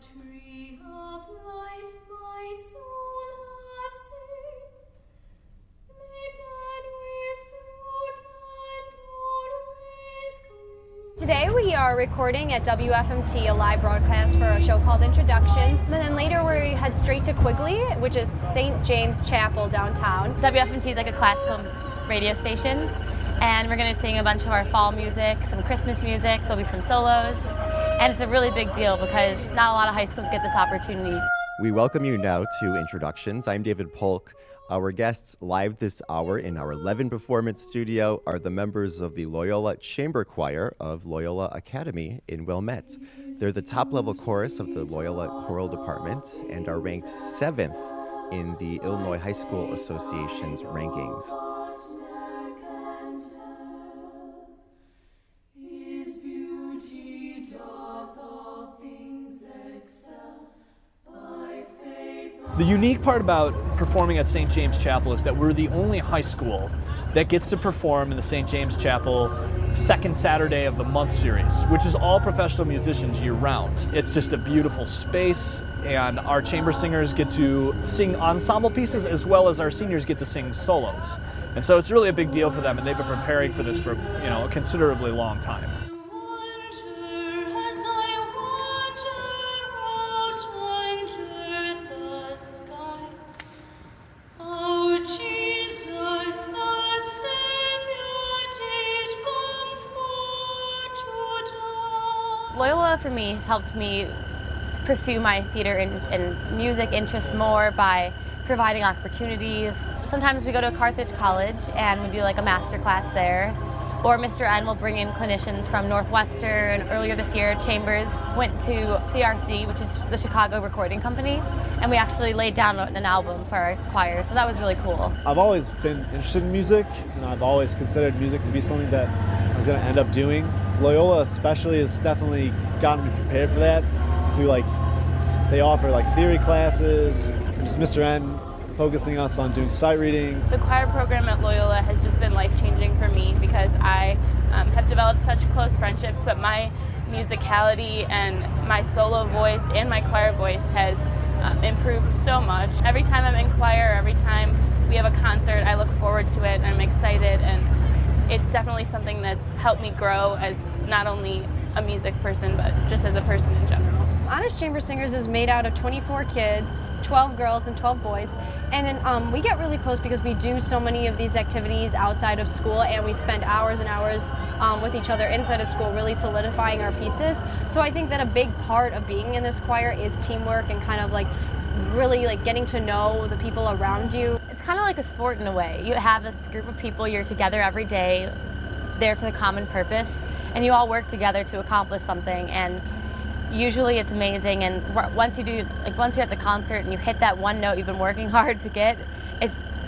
Tree of life, my soul hath seen, laden with fruit and always green. Today we are recording at WFMT, a live broadcast for a show called Introductions, and then later we head straight to Quigley, which is St. James Chapel downtown. WFMT is like a classical radio station, and we're going to sing a bunch of our fall music, some Christmas music, there'll be some solos, and it's a really big deal because not a lot of high schools get this opportunity. We welcome you now to Introductions. I'm David Polk. Our guests live this hour in our 11 performance studio are the members of the Loyola Chamber Choir of Loyola Academy in Wilmette. They're the top-level chorus of the Loyola Choral Department and are ranked 7th in the Illinois High School Association's rankings. The unique part about performing at St. James Chapel is that we're the only high school that gets to perform in the St. James Chapel second Saturday of the month series, which is all professional musicians year-round. It's just a beautiful space, and our chamber singers get to sing ensemble pieces as well as our seniors get to sing solos. And so it's really a big deal for them, and they've been preparing for this for, a considerably long time. Loyola for me has helped me pursue my theater and music interests more by providing opportunities. Sometimes we go to Carthage College and we do like a master class there. Or Mr. N will bring in clinicians from Northwestern. Earlier this year, Chambers went to CRC, which is the Chicago Recording Company, and we actually laid down an album for our choir, so that was really cool. I've always been interested in music, and I've always considered music to be something that I was going to end up doing. Loyola especially has definitely gotten me prepared for that. They offer theory classes, and just Mr. N focusing us on doing sight reading. The choir program at Loyola has just been life-changing for me because I have developed such close friendships, but my musicality and my solo voice and my choir voice has improved so much. Every time I'm in choir, every time we have a concert, I look forward to it and I'm excited, and it's definitely something that's helped me grow as not only a music person, but just as a person in general. Honest Chamber Singers is made out of 24 kids, 12 girls and 12 boys, and then we get really close because we do so many of these activities outside of school, and we spend hours and hours with each other inside of school really solidifying our pieces. So I think that a big part of being in this choir is teamwork and kind of really getting to know the people around you. It's kind of like a sport in a way. You have this group of people, you're together every day, there for the common purpose, and you all work together to accomplish something, and usually it's amazing. And once you're at the concert and you hit that one note you've been working hard to get,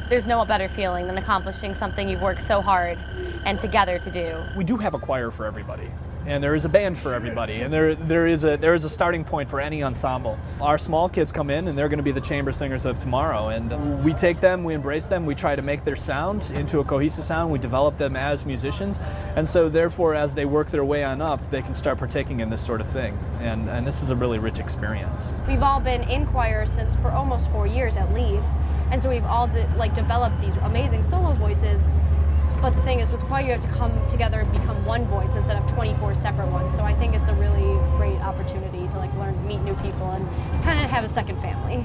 there's no better feeling than accomplishing something you've worked so hard and together to do. We do have a choir for everybody, and there is a band for everybody, and there is a starting point for any ensemble. Our small kids come in and they're going to be the chamber singers of tomorrow, and we take them, we embrace them, we try to make their sound into a cohesive sound, we develop them as musicians, and so therefore as they work their way on up, they can start partaking in this sort of thing, and this is a really rich experience. We've all been in choir for almost 4 years at least, and so we've all developed these amazing solo voices. But the thing is, with choir, you have to come together and become one voice instead of 24 separate ones. So I think it's a really great opportunity to learn to meet new people and kind of have a second family.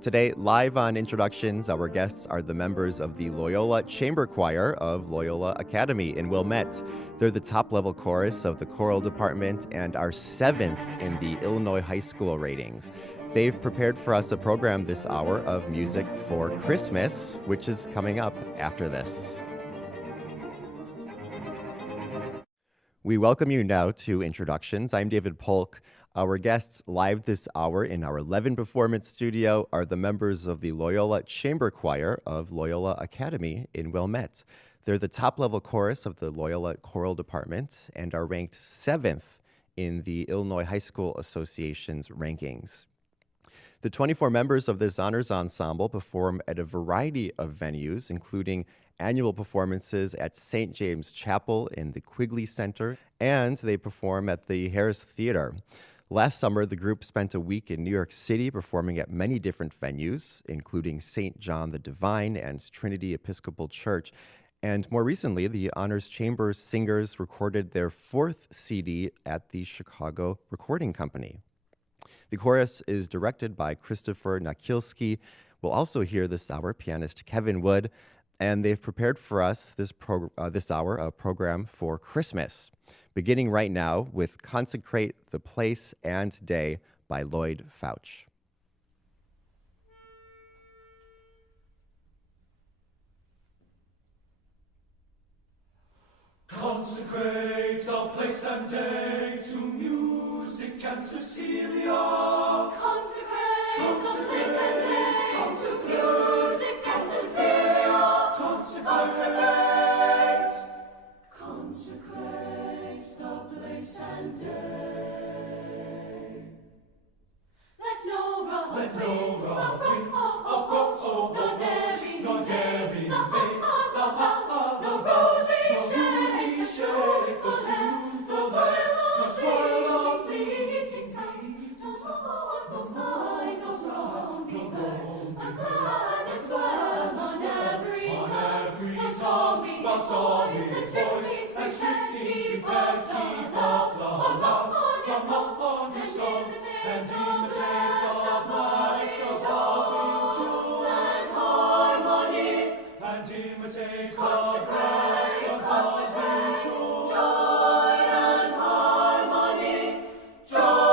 Today, live on Introductions, our guests are the members of the Loyola Chamber Choir of Loyola Academy in Wilmette. They're the top-level chorus of the choral department and are 7th in the Illinois high school ratings. They've prepared for us a program this hour of music for Christmas, which is coming up after this. We welcome you now to Introductions. I'm David Polk. Our guests live this hour in our 11 performance studio are the members of the Loyola Chamber Choir of Loyola Academy in Wilmette. They're the top-level chorus of the Loyola Choral Department and are ranked 7th in the Illinois High School Association's rankings. The 24 members of this honors ensemble perform at a variety of venues, including annual performances at St. James Chapel in the Quigley Center, and they perform at the Harris Theater. Last summer, the group spent a week in New York City performing at many different venues, including St. John the Divine and Trinity Episcopal Church. And more recently, the Honors Chamber Singers recorded their 4th CD at the Chicago Recording Company. The chorus is directed by Christopher Nakilski. We'll also hear this hour pianist Kevin Wood, and they've prepared for us this hour a program for Christmas, beginning right now with Consecrate the Place and Day by Lloyd Pfautsch. Consecrate the place and day to music and Cecilia. Consecrate the place and day to music and Cecilia. Consecrate. Consecrate the place and day. Let no rough winds approach, no daring maid, no road we shake the tune, no spoil of fleeting sounds, no sign of sounding bird, and gladness swell on every song we voice, and strictly keep up the harmonious song, and imitate the maestro of joy and harmony, and imitate the Christ of joy and harmony, joy.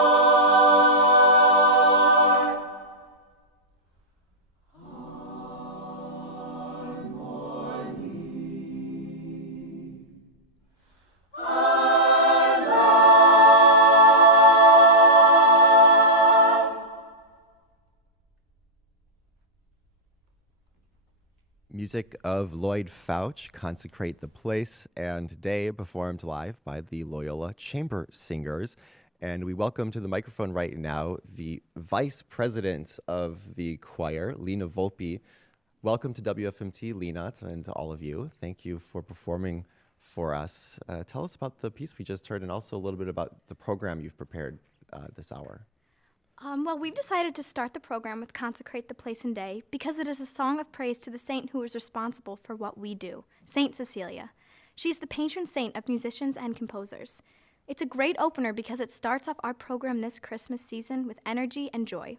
Music of Lloyd Pfautsch, Consecrate the Place and Day, performed live by the Loyola Chamber Singers. And we welcome to the microphone right now the Vice President of the choir, Lena Volpe. Welcome to WFMT, Lena, and to all of you. Thank you for performing for us. Tell us about the piece we just heard and also a little bit about the program you've prepared this hour. Well, we've decided to start the program with Consecrate the Place and Day because it is a song of praise to the saint who is responsible for what we do, Saint Cecilia. She's the patron saint of musicians and composers. It's a great opener because it starts off our program this Christmas season with energy and joy.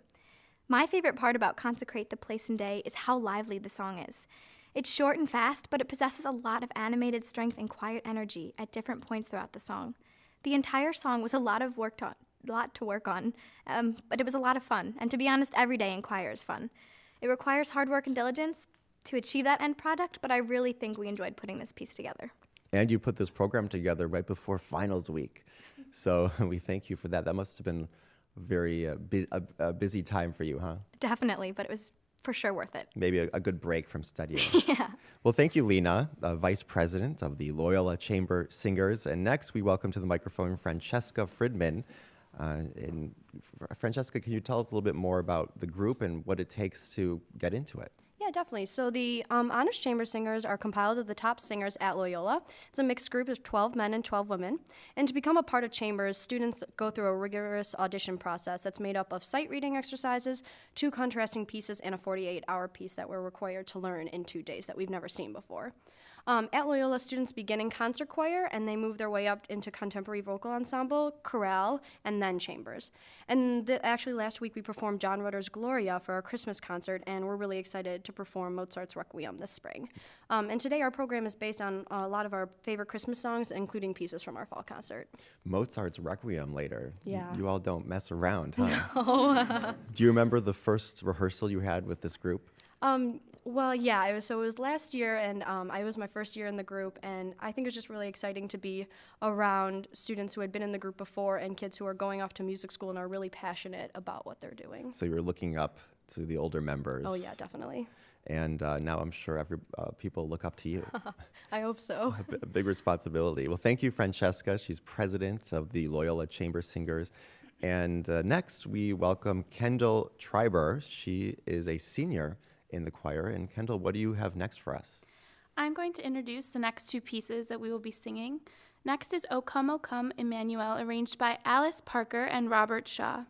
My favorite part about Consecrate the Place and Day is how lively the song is. It's short and fast, but it possesses a lot of animated strength and quiet energy at different points throughout the song. The entire song was a lot to work on, but it was a lot of fun. And to be honest, every day in choir is fun. It requires hard work and diligence to achieve that end product, but I really think we enjoyed putting this piece together. And you put this program together right before finals week. So we thank you for that. That must have been very a busy time for you, huh? Definitely, but it was for sure worth it. Maybe a good break from studying. Yeah. Well, thank you, Lena, Vice President of the Loyola Chamber Singers. And next, we welcome to the microphone Francesca Fridman. And Francesca, can you tell us a little bit more about the group and what it takes to get into it? Yeah, definitely. So the Honors Chamber Singers are compiled of the top singers at Loyola. It's a mixed group of 12 men and 12 women. And to become a part of Chambers, students go through a rigorous audition process that's made up of sight reading exercises, 2 contrasting pieces, and a 48-hour piece that we're required to learn in 2 days that we've never seen before. At Loyola, students begin in concert choir, and they move their way up into contemporary vocal ensemble, chorale, and then chambers. And actually, last week we performed John Rutter's Gloria for our Christmas concert, and we're really excited to perform Mozart's Requiem this spring. And today our program is based on a lot of our favorite Christmas songs, including pieces from our fall concert. Mozart's Requiem later. Yeah. You all don't mess around, huh? No. Do you remember the first rehearsal you had with this group? Well, yeah, it was last year, and it was my first year in the group, and I think it was just really exciting to be around students who had been in the group before and kids who are going off to music school and are really passionate about what they're doing. So you were looking up to the older members. Oh, yeah, definitely. And now I'm sure people look up to you. I hope so. A big responsibility. Well, thank you, Francesca. She's president of the Loyola Chamber Singers. And next, we welcome Kendall Triber. She is a senior in the choir. And Kendall, what do you have next for us? I'm going to introduce the next two pieces that we will be singing. Next is O Come, Emmanuel, arranged by Alice Parker and Robert Shaw.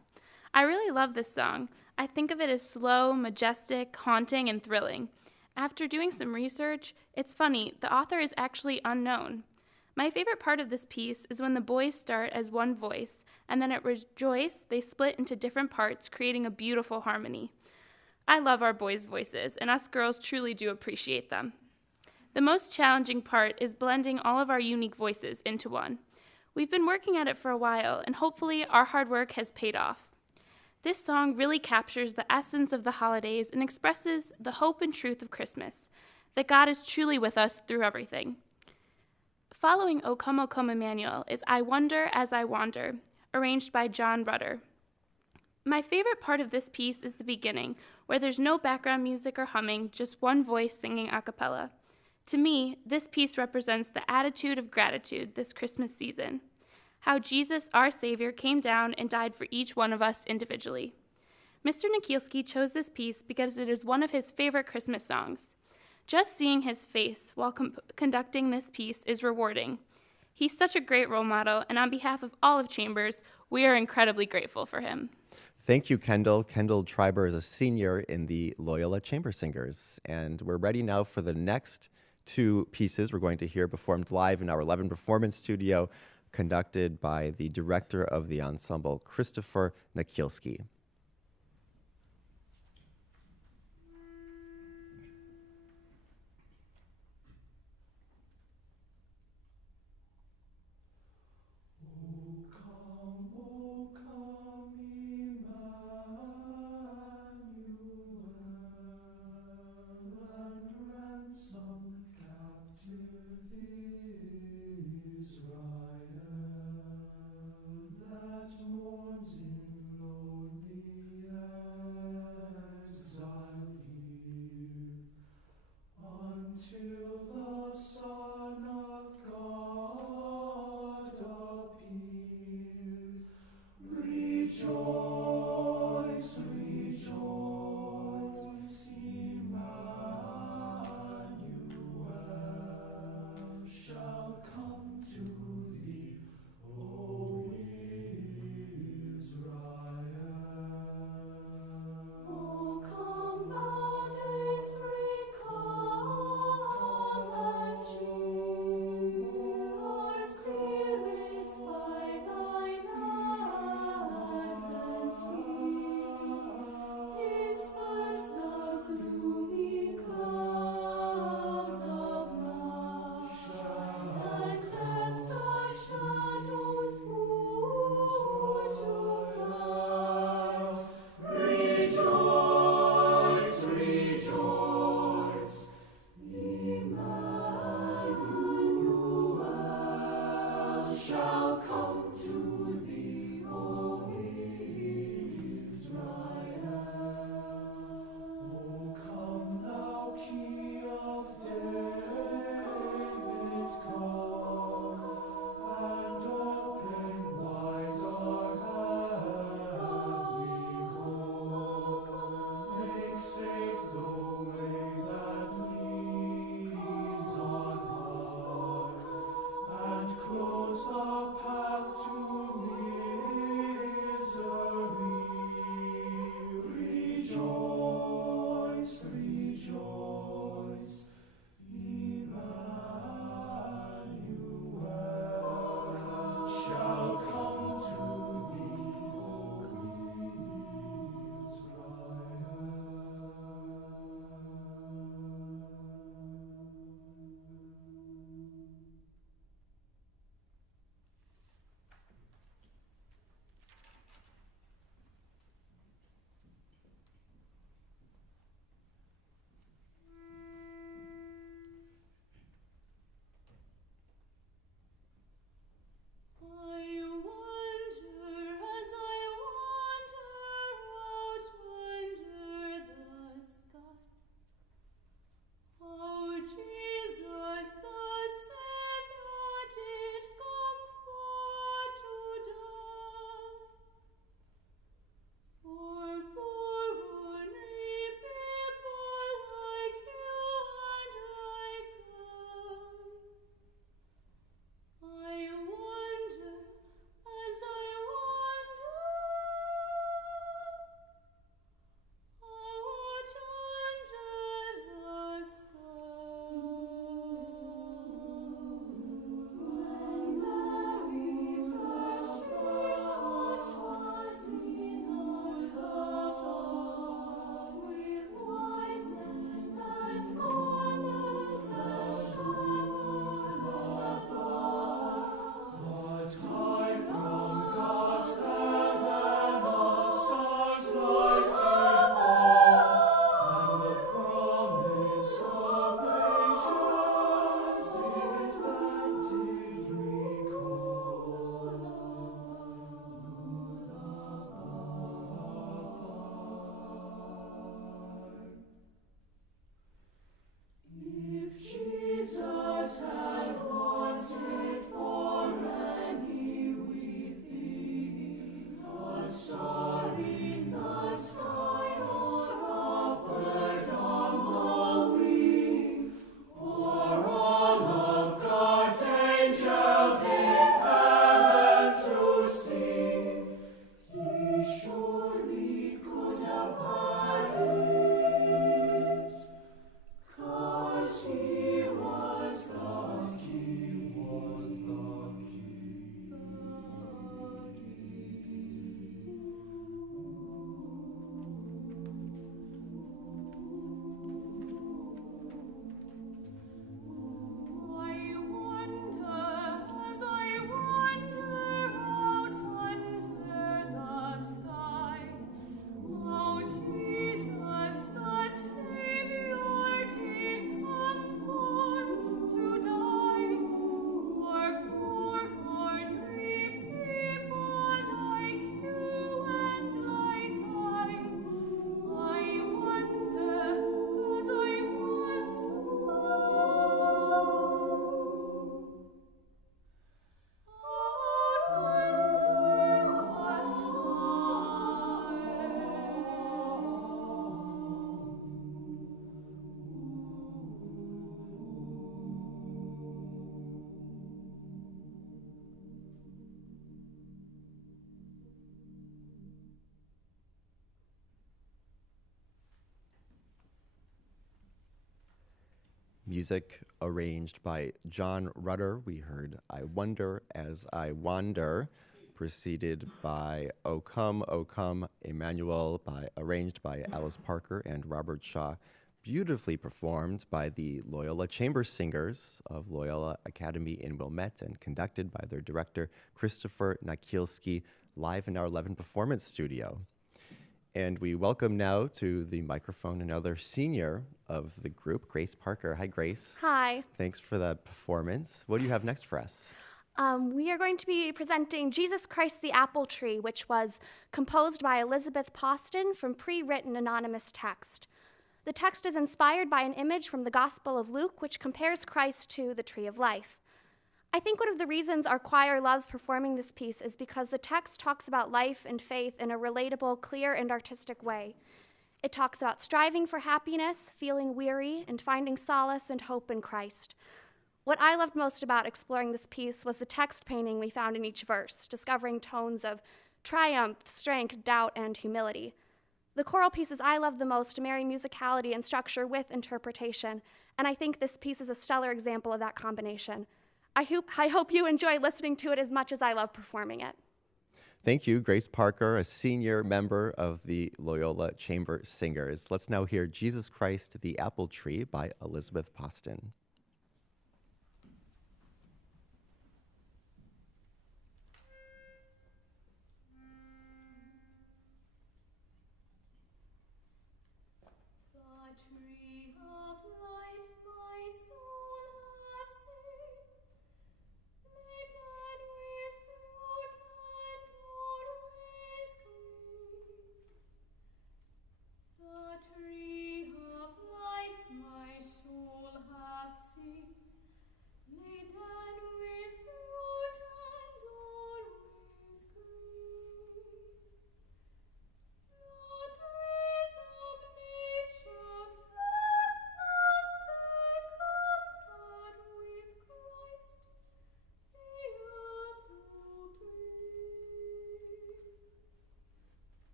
I really love this song. I think of it as slow, majestic, haunting, and thrilling. After doing some research, it's funny, the author is actually unknown. My favorite part of this piece is when the boys start as one voice, and then at Rejoice, they split into different parts, creating a beautiful harmony. I love our boys' voices, and us girls truly do appreciate them. The most challenging part is blending all of our unique voices into one. We've been working at it for a while, and hopefully our hard work has paid off. This song really captures the essence of the holidays and expresses the hope and truth of Christmas, that God is truly with us through everything. Following O Come, Emmanuel is I Wonder as I Wander, arranged by John Rutter. My favorite part of this piece is the beginning, where there's no background music or humming, just one voice singing a cappella. To me, this piece represents the attitude of gratitude this Christmas season, how Jesus, our Savior, came down and died for each one of us individually. Mr. Nikielski chose this piece because it is one of his favorite Christmas songs. Just seeing his face while conducting this piece is rewarding. He's such a great role model, and on behalf of all of Chambers, we are incredibly grateful for him. Thank you, Kendall. Kendall Triber is a senior in the Loyola Chamber Singers. And we're ready now for the next two pieces we're going to hear performed live in our 11 Performance Studio, conducted by the director of the ensemble, Christopher Nikielski. Israel that mourns in lonely music arranged by John Rutter. We heard I Wonder as I Wander, preceded by O Come, Emmanuel, arranged by Alice Parker and Robert Shaw, beautifully performed by the Loyola Chamber Singers of Loyola Academy in Wilmette and conducted by their director, Christopher Nakielski, live in our 11 Performance Studio. And we welcome now to the microphone another senior of the group, Grace Parker. Hi, Grace. Hi. Thanks for that performance. What do you have next for us? We are going to be presenting Jesus Christ the Apple Tree, which was composed by Elizabeth Poston from pre-written anonymous text. The text is inspired by an image from the Gospel of Luke, which compares Christ to the tree of life. I think one of the reasons our choir loves performing this piece is because the text talks about life and faith in a relatable, clear, and artistic way. It talks about striving for happiness, feeling weary, and finding solace and hope in Christ. What I loved most about exploring this piece was the text painting we found in each verse, discovering tones of triumph, strength, doubt, and humility. The choral pieces I love the most marry musicality and structure with interpretation, and I think this piece is a stellar example of that combination. I hope you enjoy listening to it as much as I love performing it. Thank you, Grace Parker, a senior member of the Loyola Chamber Singers. Let's now hear Jesus Christ the Apple Tree by Elizabeth Poston. The tree of life my soul hath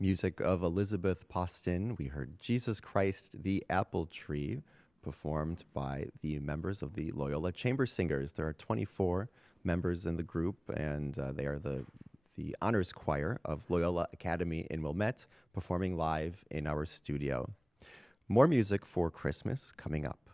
Music of Elizabeth Poston. We heard Jesus Christ, the Apple Tree, performed by the members of the Loyola Chamber Singers. There are 24 members in the group, and they are the honors choir of Loyola Academy in Wilmette, performing live in our studio. More music for Christmas coming up.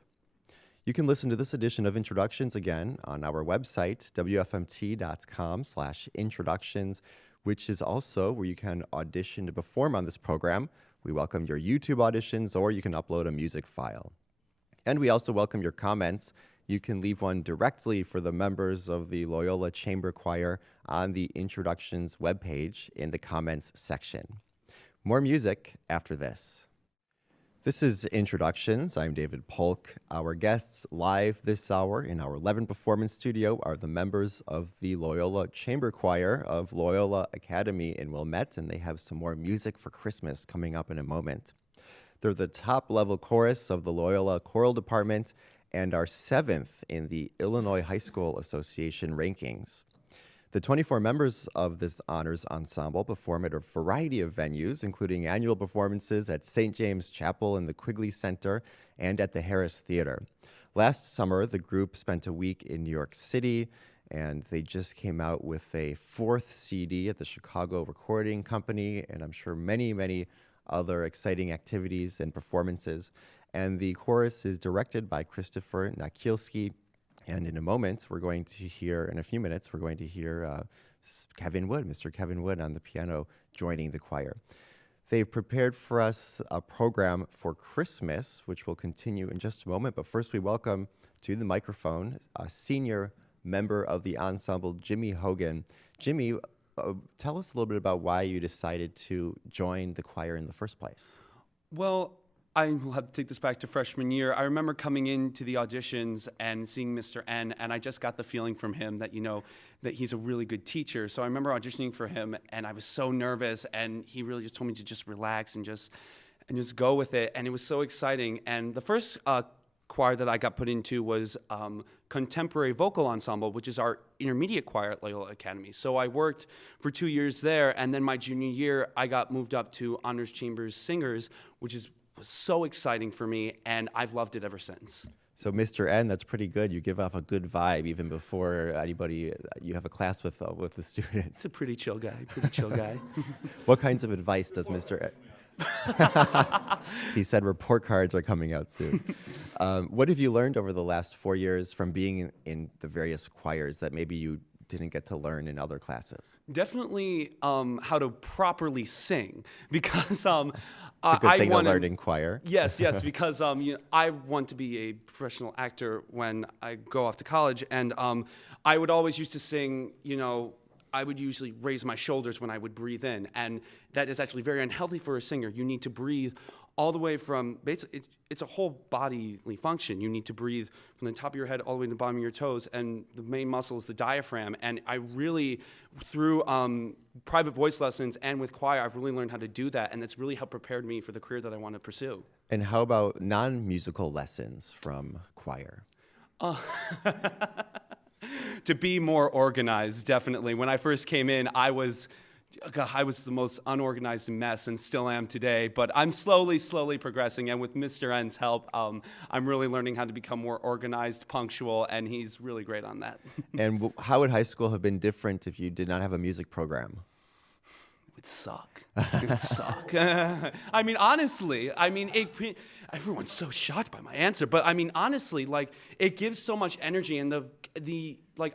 You can listen to this edition of Introductions again on our website, wfmt.com/introductions, which is also where you can audition to perform on this program. We welcome your YouTube auditions, or you can upload a music file. And we also welcome your comments. You can leave one directly for the members of the Loyola Chamber Choir on the Introductions webpage in the comments section. More music after this. This is Introductions. I'm David Polk. Our guests live this hour in our 11 performance studio are the members of the Loyola Chamber Choir of Loyola Academy in Wilmette, and they have some more music for Christmas coming up in a moment. They're the top-level chorus of the Loyola Choral Department and are 7th in the Illinois High School Association rankings. The 24 members of this honors ensemble perform at a variety of venues, including annual performances at St. James Chapel in the Quigley Center and at the Harris Theater. Last summer, the group spent a week in New York City, and they just came out with a 4th CD at the Chicago Recording Company, and I'm sure many, many other exciting activities and performances. And the chorus is directed by Christopher Nakielski. And in a few minutes, we're going to hear Kevin Wood, Mr. Kevin Wood on the piano joining the choir. They've prepared for us a program for Christmas, which will continue in just a moment. But first, we welcome to the microphone a senior member of the ensemble, Jimmy Hogan. Jimmy, tell us a little bit about why you decided to join the choir in the first place. Well, I will have to take this back to freshman year. I remember coming into the auditions and seeing Mr. N, and I just got the feeling from him that, that he's a really good teacher. So I remember auditioning for him, and I was so nervous, and he really just told me to just relax and just go with it, and it was so exciting. And the first choir that I got put into was Contemporary Vocal Ensemble, which is our intermediate choir at Loyola Academy. So I worked for 2 years there, and then my junior year, I got moved up to Honors Chambers Singers, which was so exciting for me, and I've loved it ever since. So Mr. N, that's pretty good. You give off a good vibe even before anybody you have a class with the students. It's a pretty chill guy. What kinds of advice does Mr. N? He said report cards are coming out soon. What have you learned over the last 4 years from being in the various choirs that maybe you didn't get to learn in other classes? Definitely how to properly sing, because it's a good thing to learn in choir. Yes, because I want to be a professional actor when I go off to college, and I would always used to sing, I would usually raise my shoulders when I would breathe in, and that is actually very unhealthy for a singer. You need to breathe all the way from, basically, it's a whole bodily function. You need to breathe from the top of your head all the way to the bottom of your toes, and the main muscle is the diaphragm. And I really, through private voice lessons and with choir, I've really learned how to do that, and it's really helped prepared me for the career that I want to pursue. And how about non-musical lessons from choir? To be more organized, definitely. When I first came in, I was the most unorganized mess, and still am today, but I'm slowly progressing, and with Mr. N's help, I'm really learning how to become more organized, punctual, and he's really great on that. And how would high school have been different if you did not have a music program? It would suck. It would suck. I mean, honestly, everyone's so shocked by my answer, but I mean, honestly, it gives so much energy, and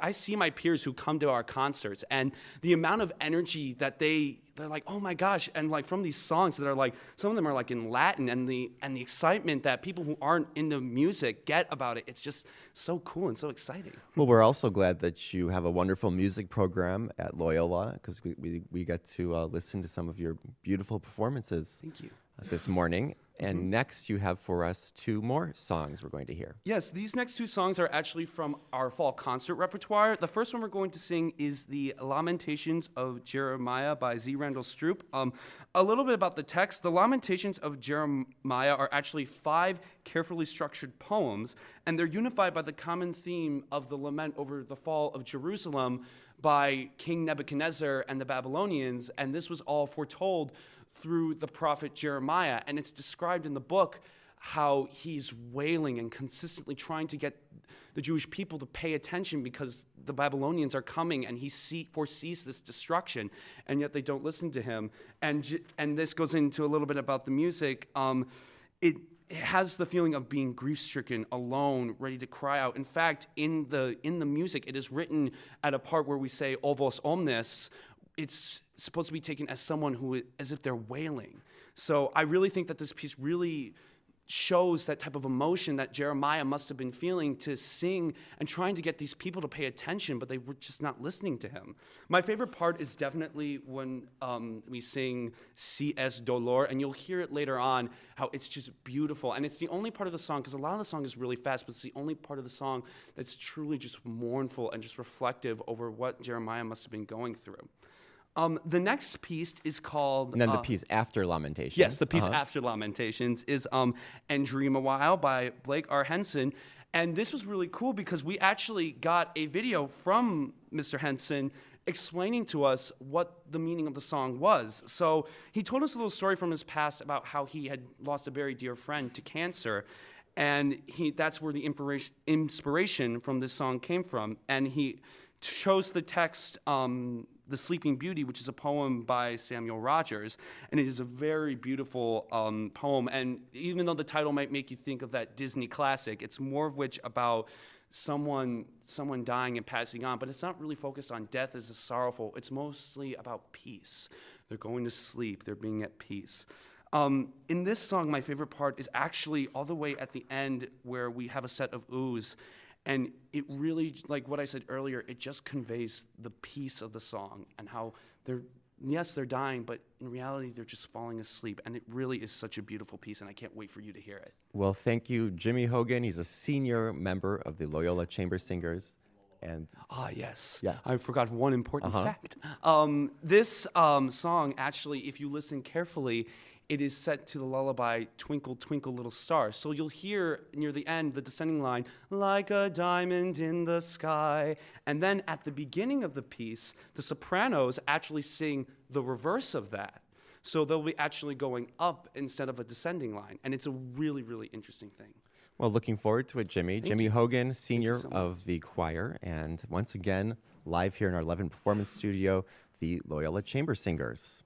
I see my peers who come to our concerts, and the amount of energy that they're like, oh my gosh, and from these songs that are some of them are in Latin, and the excitement that people who aren't into music get about it, it's just so cool and so exciting. Well, we're also glad that you have a wonderful music program at Loyola, because we got to listen to some of your beautiful performances. Thank you. This morning. And next you have for us 2 more songs we're going to hear. Yes, these next 2 songs are actually from our fall concert repertoire. The first one we're going to sing is the Lamentations of Jeremiah by Z. Randall Stroope. A little bit about the text. The Lamentations of Jeremiah are actually 5 carefully structured poems, and they're unified by the common theme of the lament over the fall of Jerusalem by King Nebuchadnezzar and the Babylonians, and this was all foretold through the prophet Jeremiah, and it's described in the book how he's wailing and consistently trying to get the Jewish people to pay attention because the Babylonians are coming, and he foresees this destruction, and yet they don't listen to him. And this goes into a little bit about the music. It has the feeling of being grief-stricken, alone, ready to cry out. In fact, in the music, it is written at a part where we say "ovos omnes." It's supposed to be taken as someone as if they're wailing. So I really think that this piece really shows that type of emotion that Jeremiah must have been feeling to sing and trying to get these people to pay attention, but they were just not listening to him. My favorite part is definitely when we sing Si es dolor, and you'll hear it later on, how it's just beautiful. And it's the only part of the song, because a lot of the song is really fast, but it's the only part of the song that's truly just mournful and just reflective over what Jeremiah must have been going through. The next piece is called... And then the piece after Lamentations. Yes, the piece after Lamentations is And Dream Awhile by Blake R. Henson. And this was really cool because we actually got a video from Mr. Henson explaining to us what the meaning of the song was. So he told us a little story from his past about how he had lost a very dear friend to cancer. And that's where the inspiration from this song came from. And he chose the text... The Sleeping Beauty, which is a poem by Samuel Rogers, and it is a very beautiful poem. And even though the title might make you think of that Disney classic, it's more of which about someone dying and passing on, but it's not really focused on death as a sorrowful. It's mostly about peace. They're going to sleep. They're being at peace. In this song, my favorite part is actually all the way at the end where we have a set of oohs. And it really, like what I said earlier, it just conveys the peace of the song and how they're dying, but in reality, they're just falling asleep. And it really is such a beautiful piece, and I can't wait for you to hear it. Well, thank you, Jimmy Hogan. He's a senior member of the Loyola Chamber Singers. And yes. Yeah. I forgot one important fact. This song, actually, if you listen carefully, it is set to the lullaby Twinkle, Twinkle, Little Star. So you'll hear near the end the descending line, like a diamond in the sky. And then at the beginning of the piece, the sopranos actually sing the reverse of that. So they'll be actually going up instead of a descending line. And it's a really, really interesting thing. Well, looking forward to it, Jimmy. Thank Jimmy you. Hogan, senior so much. of the choir. And once again, live here in our 11 Performance Studio, the Loyola Chamber Singers.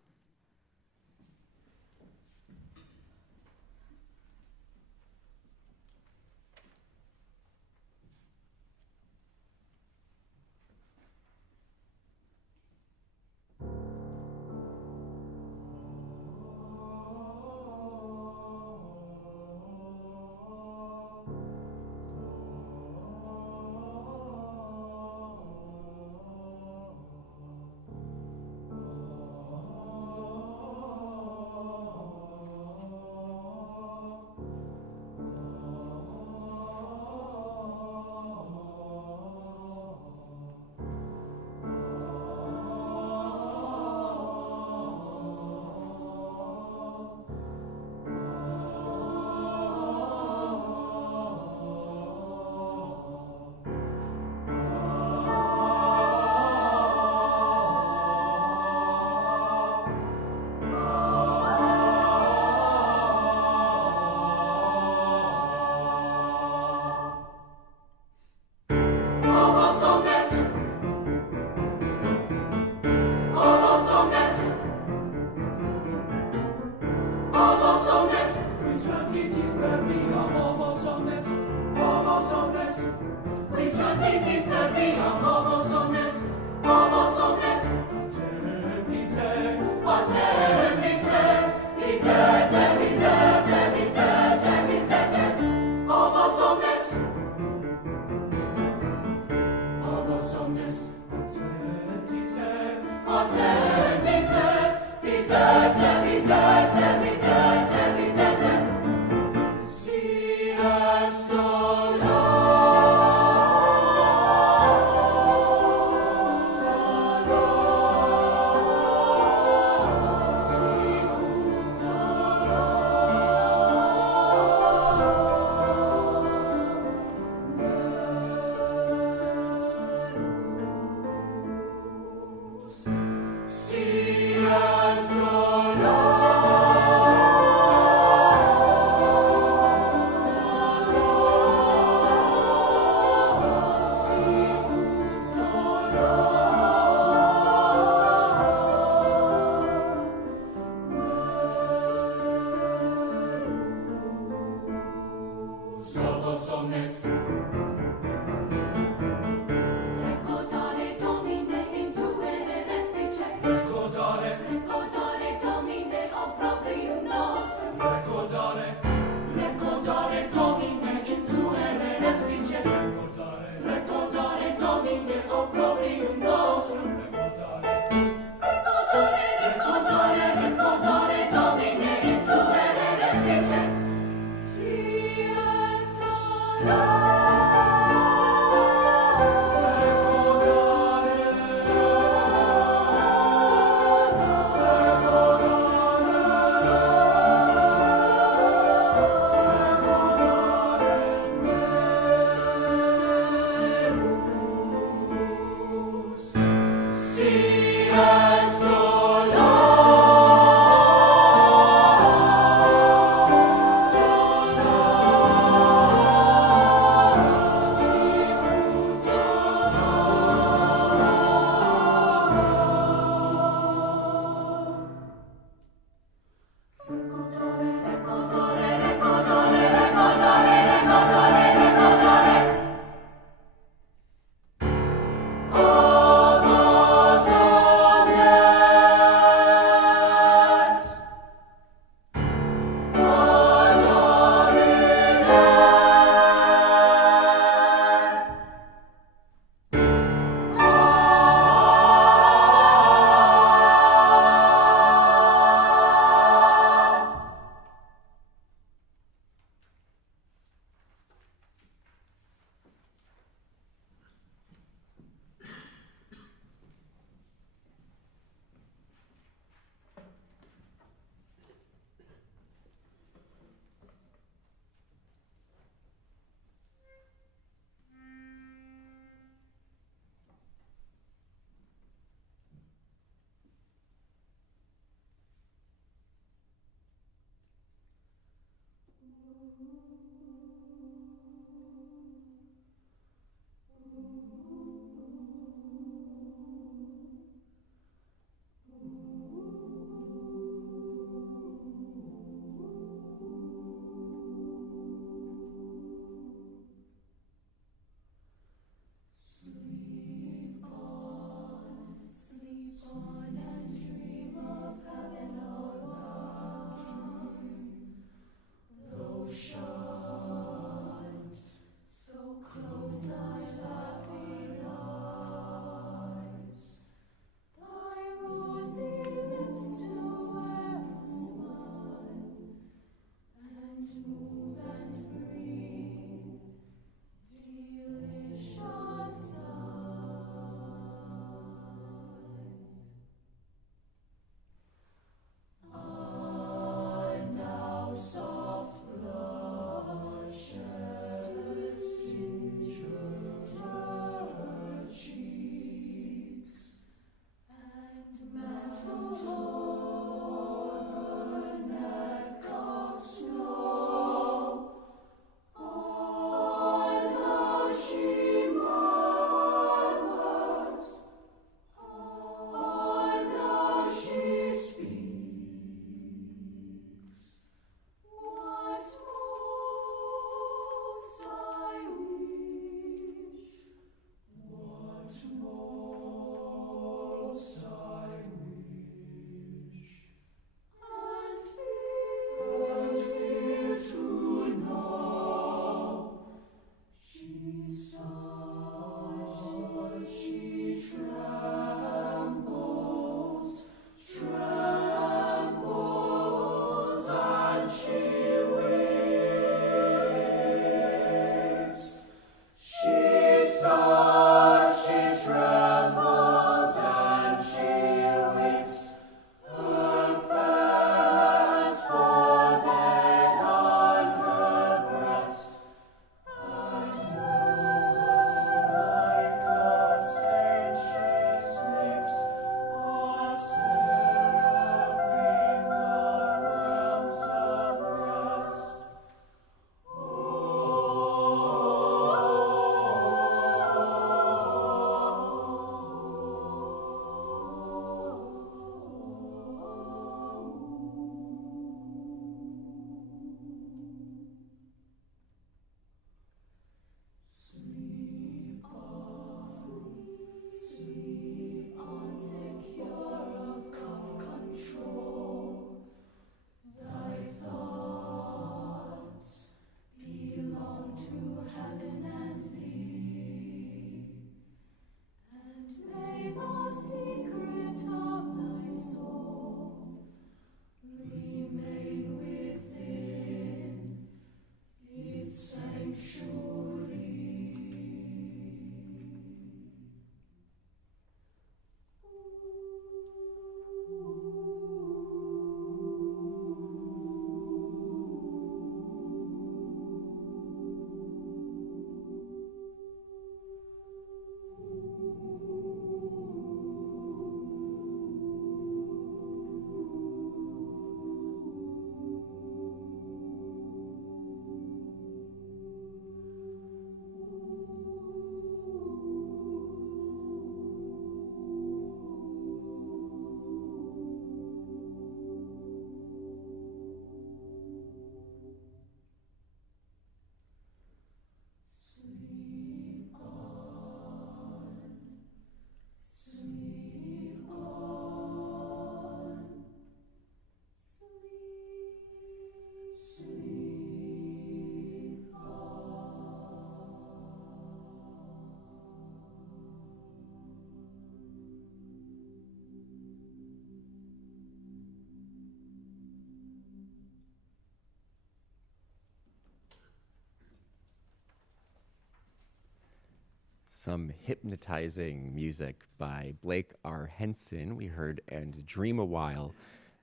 Some hypnotizing music by Blake R. Henson. We heard And Dream a While,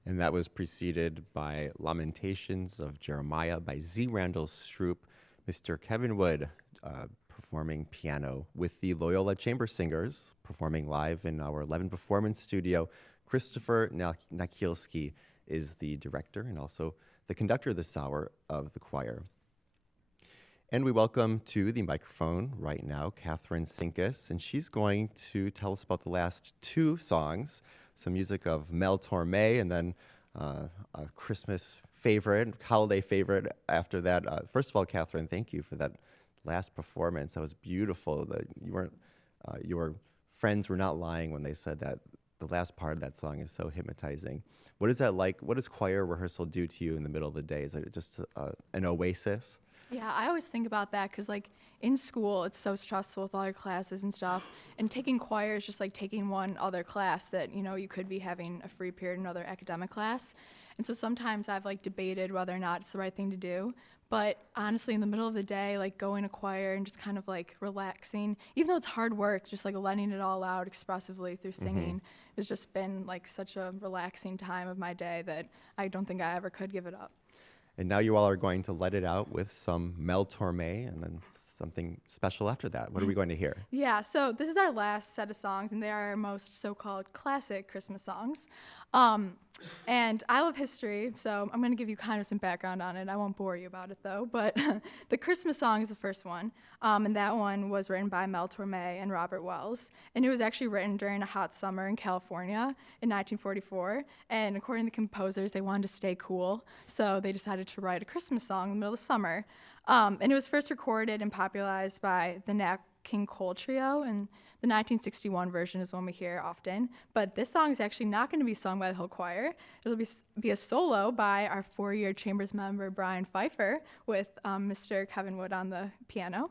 and that was preceded by Lamentations of Jeremiah by Z. Randall Stroope, Mr. Kevin Wood performing piano with the Loyola Chamber Singers, performing live in our 11 Performance Studio. Christopher Nakielski is the director and also the conductor this hour of the choir. And we welcome to the microphone right now Katherine Cienkus, and she's going to tell us about the last two songs, some music of Mel Torme, and then a Christmas favorite, holiday favorite after that. First of all, Katherine, thank you for that last performance. That was beautiful. Your friends were not lying when they said that the last part of that song is so hypnotizing. What is that like? What does choir rehearsal do to you in the middle of the day? Is it just an oasis? Yeah, I always think about that because, like, in school, it's so stressful with all your classes and stuff. And taking choir is just like taking one other class that, you know, you could be having a free period in another academic class. And so sometimes I've, like, debated whether or not it's the right thing to do. But honestly, in the middle of the day, like, going to choir and just kind of, like, relaxing, even though it's hard work, just, like, letting it all out expressively through singing, has just been, like, such a relaxing time of my day that I don't think I ever could give it up. And now you all are going to let it out with some Mel Torme and then something special after that. What are we going to hear? Yeah, so this is our last set of songs, and they are our most so-called classic Christmas songs. And I love history, so I'm going to give you kind of some background on it. I won't bore you about it, though. But the Christmas song is the first one, and that one was written by Mel Torme and Robert Wells. And it was actually written during a hot summer in California in 1944. And according to the composers, they wanted to stay cool, so they decided to write a Christmas song in the middle of the summer. And it was first recorded and popularized by the Nat King Cole Trio, and the 1961 version is one we hear often. But this song is actually not going to be sung by the whole choir. It'll be a solo by our four-year Chambers member, Brian Feifar, with Mr. Kevin Wood on the piano.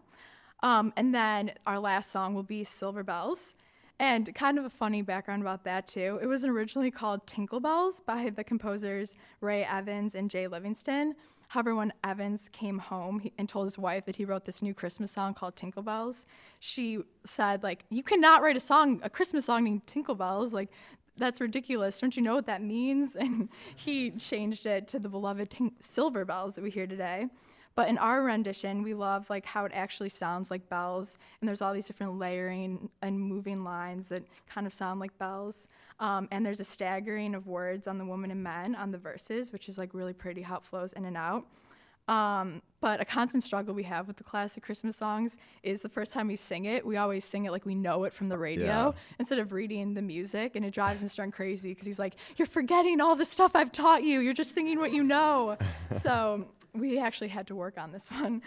And then our last song will be Silver Bells. And kind of a funny background about that, too. It was originally called Tinkle Bells by the composers Ray Evans and Jay Livingston. However, when Evans came home and told his wife that he wrote this new Christmas song called Tinkle Bells, she said, like, you cannot write a Christmas song named Tinkle Bells. Like, that's ridiculous. Don't you know what that means? And he changed it to the beloved Silver Bells that we hear today. But in our rendition, we love, like, how it actually sounds like bells, and there's all these different layering and moving lines that kind of sound like bells. And there's a staggering of words on the woman and men on the verses, which is, like, really pretty how it flows in and out. But a constant struggle we have with the classic Christmas songs is the first time we sing it, we always sing it like we know it from the radio instead of reading the music, and it drives Mr. Stern crazy because he's like, you're forgetting all the stuff I've taught you. You're just singing what you know. So we actually had to work on this one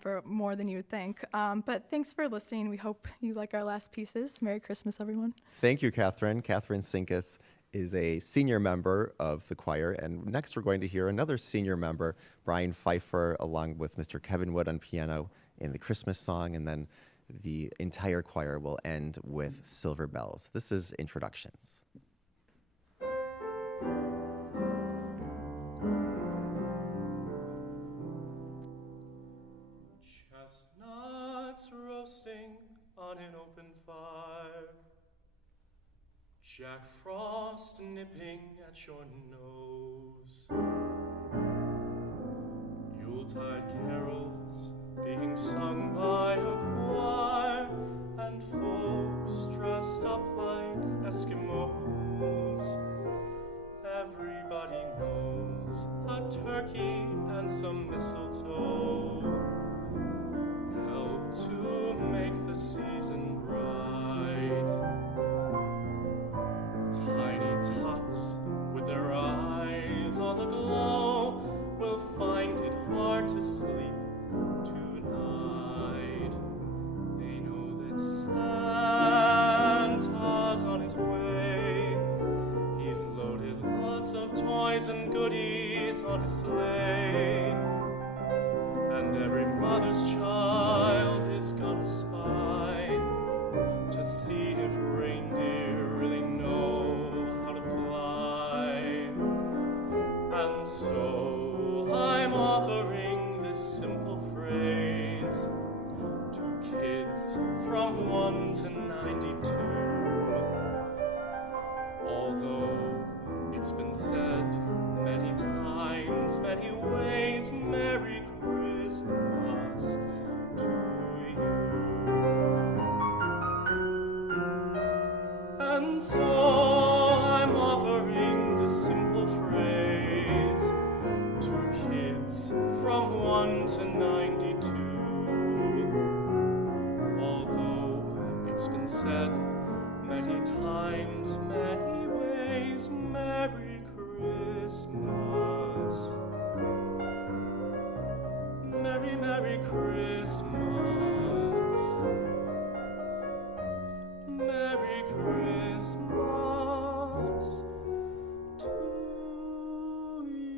for more than you would think. But thanks for listening. We hope you like our last pieces. Merry Christmas, everyone. Thank you, Katherine. Katherine Cienkus is a senior member of the choir. And next we're going to hear another senior member, Brian Feifar, along with Mr. Kevin Wood on piano in the Christmas song. And then the entire choir will end with Silver Bells. This is Introductions. Chestnuts roasting on an open fire, Jack Frost nipping at your nose, Yuletide carols being sung by a choir, and folks dressed up like Eskimos. Everybody knows a turkey and some mistletoe help to make the season bright. Tiny tots with their eyes all aglow will find it hard to sleep tonight. They know that Santa's on his way. He's loaded lots of toys and goodies on his sleigh. And every mother's child is gonna spy to see if reindeer really know how to fly. And so I'm offering this simple phrase to kids from 1 been said many times, many ways. Merry Christmas. Merry, Merry Christmas. Merry Christmas to you.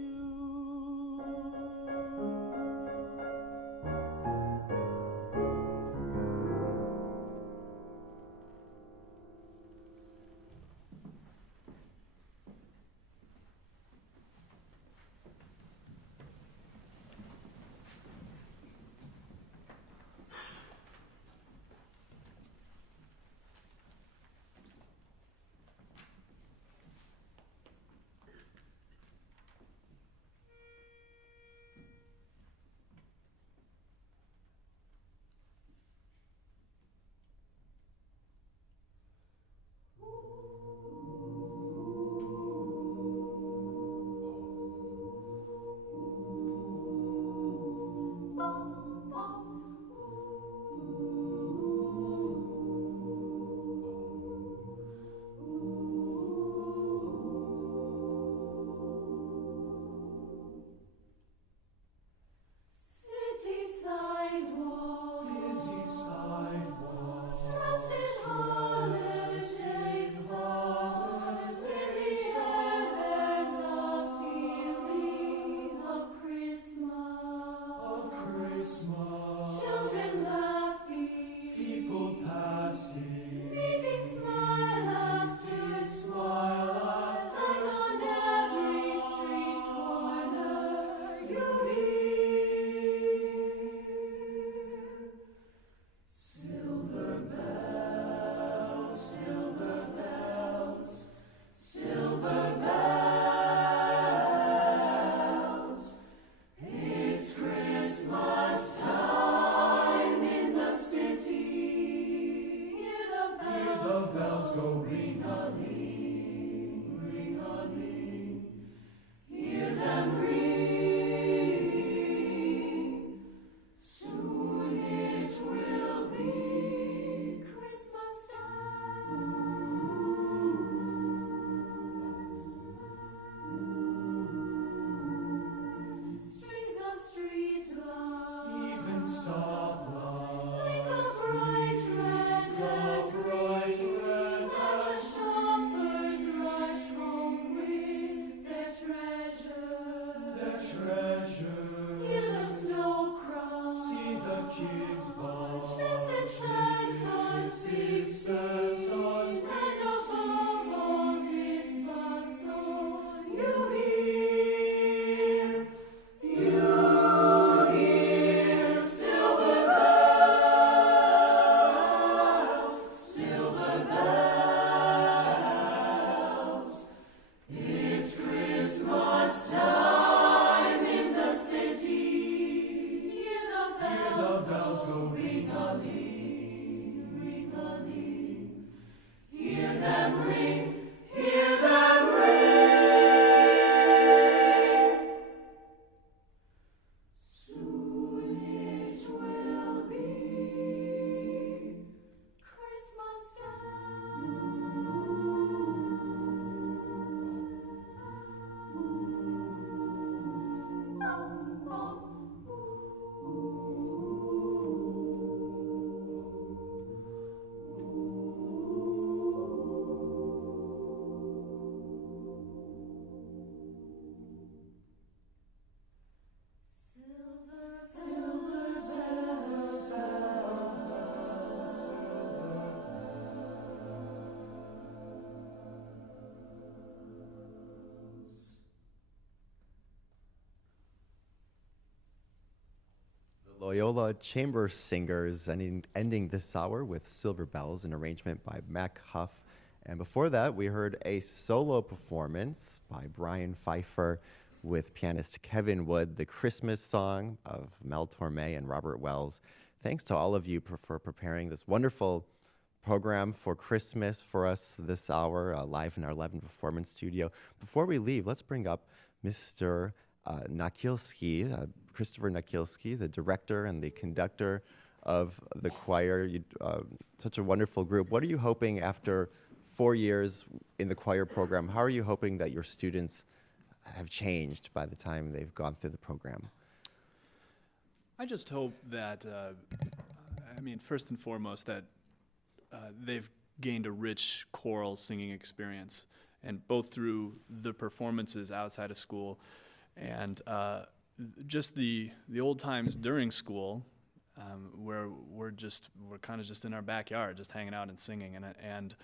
Loyola Chamber Singers, ending this hour with Silver Bells, an arrangement by Meg Huff. And before that, we heard a solo performance by Brian Feifar with pianist Kevin Wood, the Christmas song of Mel Torme and Robert Wells. Thanks to all of you for preparing this wonderful program for Christmas for us this hour, live in our 11 Performance Studio. Before we leave, let's bring up Mr. Nakilski, Christopher Nakilski, the director and the conductor of the choir. Such a wonderful group. What are you hoping after 4 years in the choir program? How are you hoping that your students have changed by the time they've gone through the program? I just hope that, first and foremost, that they've gained a rich choral singing experience, and both through the performances outside of school and just the old times during school, where we're kind of just in our backyard, just hanging out and singing. And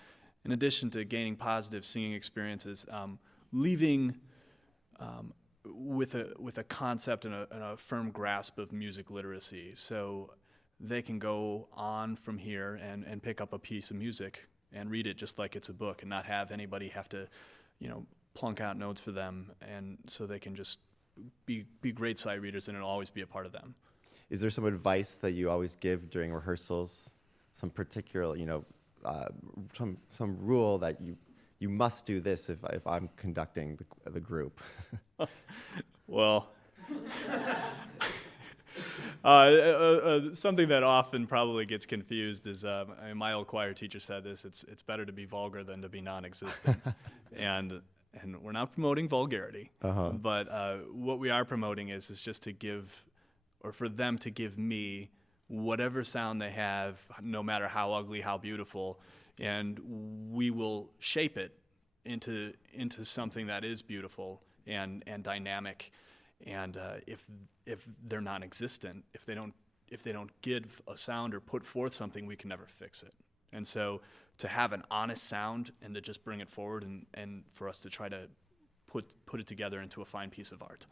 in addition to gaining positive singing experiences, leaving with a concept and a firm grasp of music literacy, so they can go on from here and pick up a piece of music and read it just like it's a book, and not have anybody have to, plunk out notes for them, and so they can just be great sight readers, and it'll always be a part of them. Is there some advice that you always give during rehearsals? Some particular, some rule that you must do this if I'm conducting the group? Well, something that often probably gets confused is, my old choir teacher said this: it's better to be vulgar than to be non-existent, and we're not promoting vulgarity, but what we are promoting is just to give, or for them to give me whatever sound they have, no matter how ugly, how beautiful, and we will shape it into something that is beautiful and dynamic. And if they're non-existent, if they don't give a sound or put forth something, we can never fix it. And so to have an honest sound and to just bring it forward and for us to try to put it together into a fine piece of art.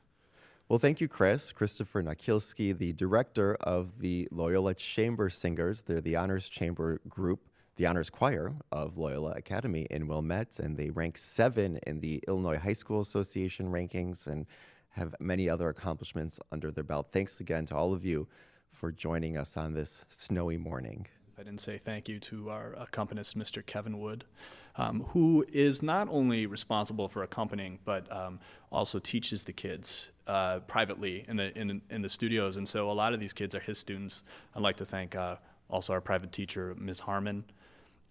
Well, thank you, Christopher Nakilski, the director of the Loyola Chamber Singers. They're the honors chamber group, the honors choir of Loyola Academy in Wilmette, and they rank 7 in the Illinois High School Association rankings and have many other accomplishments under their belt. Thanks again to all of you for joining us on this snowy morning. I didn't say thank you to our accompanist, Mr. Kevin Wood, who is not only responsible for accompanying, but also teaches the kids privately in the studios. And so a lot of these kids are his students. I'd like to thank also our private teacher, Ms. Harmon,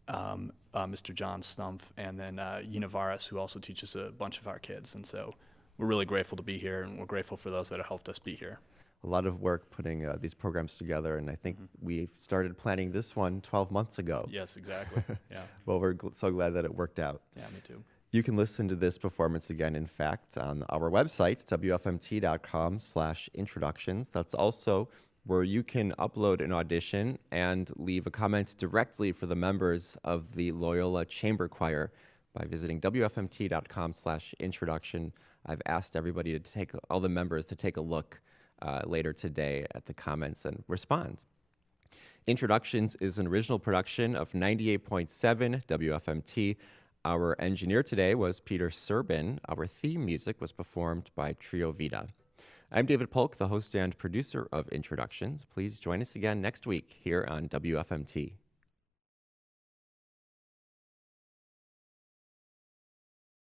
Mr. John Stumpf, and then Yina Varas, who also teaches a bunch of our kids. And so we're really grateful to be here, and we're grateful for those that have helped us be here. A lot of work putting these programs together, and I think we started planning this one 12 months ago. Yes, exactly. Yeah. Well, we're so glad that it worked out. Yeah, me too. You can listen to this performance again, in fact, on our website, wfmt.com/introductions. That's also where you can upload an audition and leave a comment directly for the members of the Loyola Chamber Choir by visiting wfmt.com/introduction. I've asked everybody to all the members to take a look later today at the comments and respond. Introductions is an original production of 98.7 WFMT. Our engineer today was Peter Serbin. Our theme music was performed by Trio Vita. I'm David Polk, the host and producer of Introductions. Please join us again next week here on WFMT.